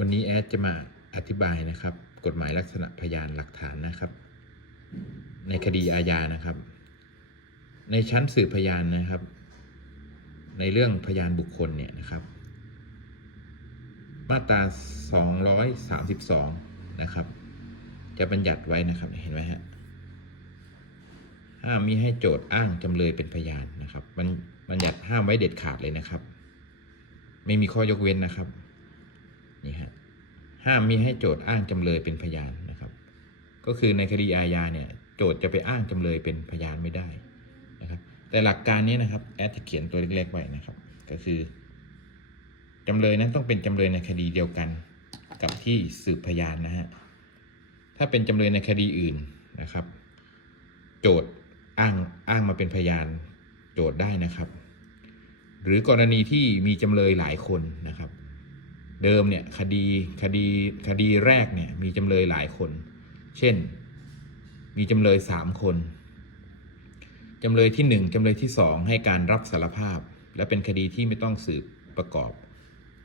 วันนี้แอดจะมาอธิบายนะครับ กฎหมายลักษณะพยานหลักฐานนะครับ ในคดีอาญานะครับ ในชั้นสืบพยานนะครับ ในเรื่องพยานบุคคลเนี่ยนะครับ มาตรา 232 นะครับ จะบัญญัติไว้นะครับเห็นไหมฮะห้ามมิให้โจทย์อ้างจำเลยเป็นพยานนะครับมันบัญญัติห้ามไว้เด็ดขาดเลยนะครับ ไม่มีข้อยกเว้นนะครับ ห้ามมิให้โจทย์อ้างจำเลยเป็นพยานนะครับ ก็คือในคดีอาญาเนี่ยโจทย์จะไปอ้างจำเลยเป็นพยานไม่ได้นะครับ แต่หลักการนี้นะครับแอดจะเขียนตัวเล็กๆไว้นะครับ ก็คือจำเลยนั้นต้องเป็นจำเลยในคดีเดียวกันกับที่สืบพยานนะฮะถ้าเป็นจำเลยในคดีอื่นนะครับ โจทย์อ้างอ้างมาเป็นพยานโจทย์ได้นะครับ หรือกรณีที่มีจำเลยหลายคนนะครับ เดิมเนี่ยคดีคดีคดีแรกเนี่ยมีจำเลยหลายคน เช่น มีจำเลยสามคนจำเลยที่หนึ่งจำเลยที่สองให้การรับสารภาพ และเป็นคดีที่ไม่ต้องสืบประกอบ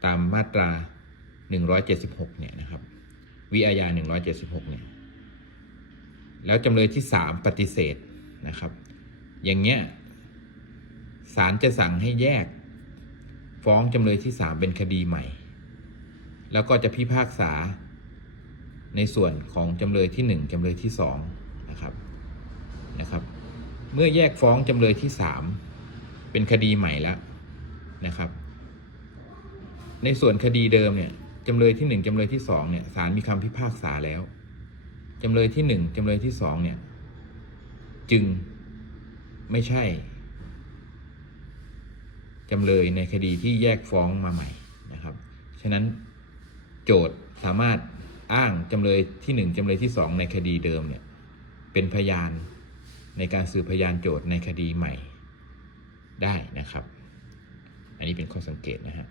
ตามมาตรา 176 เนี่ยนะครับวิอาญา 176 เนี่ยแล้วจำเลยที่สามปฏิเสธนะครับ อย่างเงี้ยศาลจะสั่งให้แยก ฟ้องจำเลยที่สามเป็นคดีใหม่ แล้วก็จะพิพากษาในส่วนของจำเลยที่หนึ่งจำเลยที่สองนะครับนะครับ เมื่อแยกฟ้องจำเลยที่สามเป็นคดีใหม่แล้วนะครับ ในส่วนคดีเดิมเนี่ยจำเลยที่หนึ่งจำเลยที่สองเนี่ยศาลมีคำพิพากษาแล้วจำเลยที่หนึ่งจำเลยที่สองเนี่ยจึงไม่ใช่จำเลยในคดีที่แยกฟ้องมาใหม่นะครับ ฉะนั้น โจทย์สามารถอ้างจำเลยที่หนึ่งจำเลยที่สองในคดีเดิมเนี่ยเป็นพยานในการสืบพยานโจทย์ในคดีใหม่ได้นะครับ อันนี้เป็นข้อสังเกตนะฮะ